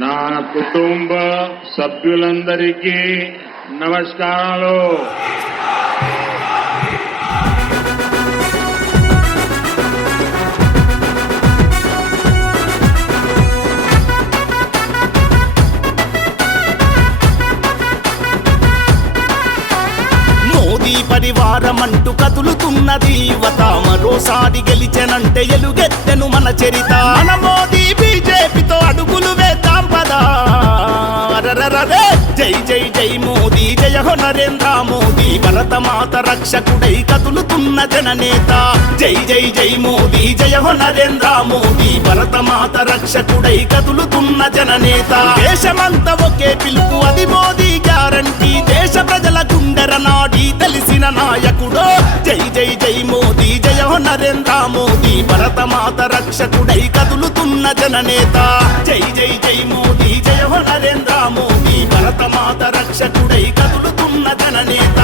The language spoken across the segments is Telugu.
నా కుటుంబ సభ్యులందరికీ నమస్కారాలు. మోదీ పరివారమంటూ కదులుతున్నది యువత. మరోసారి గెలిచెనంటే ఎలుగెత్తెను మన చరిత. మన మోదీ బీజేపీతో అడుగులు వేద్దాం పదా. అరరరరే జై జై జై మోదీ, జయ హో నరేంద్ర మోదీ. భరతమాత రక్షకుడై కదులుతున్న జననేత. జై జై జై మోదీ, జయ హో నరేంద్ర మోదీ. భరతమాత రక్షకుడై కదులుతున్న జననేత. దేశమంతా ఒకే పిలుపు, అది మోదీ గ్యారంటీ. దేశ ప్రజల గుండెర నాడి తెలిసిన నాయకుడు. జై జై జై మోదీ, జయ హో నరేంద్ర మోదీ. భరతమాత రక్షకుడై కదులుతున్న జననేత. జై జై జై మోదీ, జయ హో నరేంద్ర మోదీ. భరతమాత రక్షకుడై కదులుతున్న జననేత.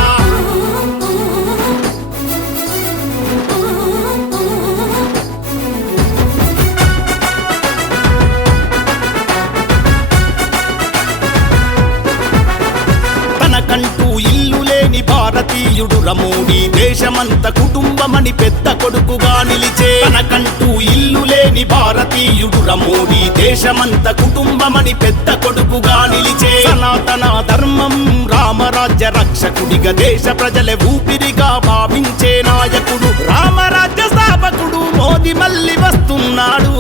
తనకంటూ ఇల్లు లేని భారతీయుడు మోదీ. దేశమంత కుటుంబమని పెద్ద కొడుకుగా నిలిచే. తనకంటూ ఇల్లు లేని భారతీయుడు మోదీ. దేశమంత కుటుంబమని పెద్ద కొడుకుగా నిలిచే. సనాతన ధర్మం రామరాజ్య రక్షకుడిగా దేశ ప్రజలే ఊపిరిగా భావించే నాయకుడు. రామరాజ్య స్థాపకుడు మోదీ మళ్ళీ వస్తున్నాడు.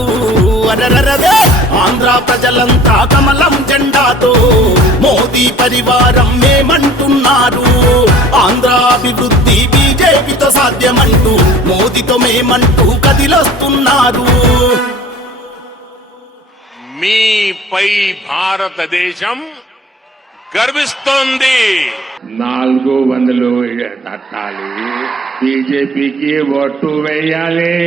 అరరరదే ఆంధ్ర ప్రజలంతా కమలం జెండాతో మోదీ పరివారం మేమంటున్నారు. ఆంధ్ర అభివృద్ధి బీజేపీతో సాధ్యమంటూ మోదీతో మేమంటూ కదిలొస్తున్నారు. మీపై భారతదేశం గర్విస్తోంది. 400 తట్టాలి, బీజేపీకి ఓటు వేయాలి.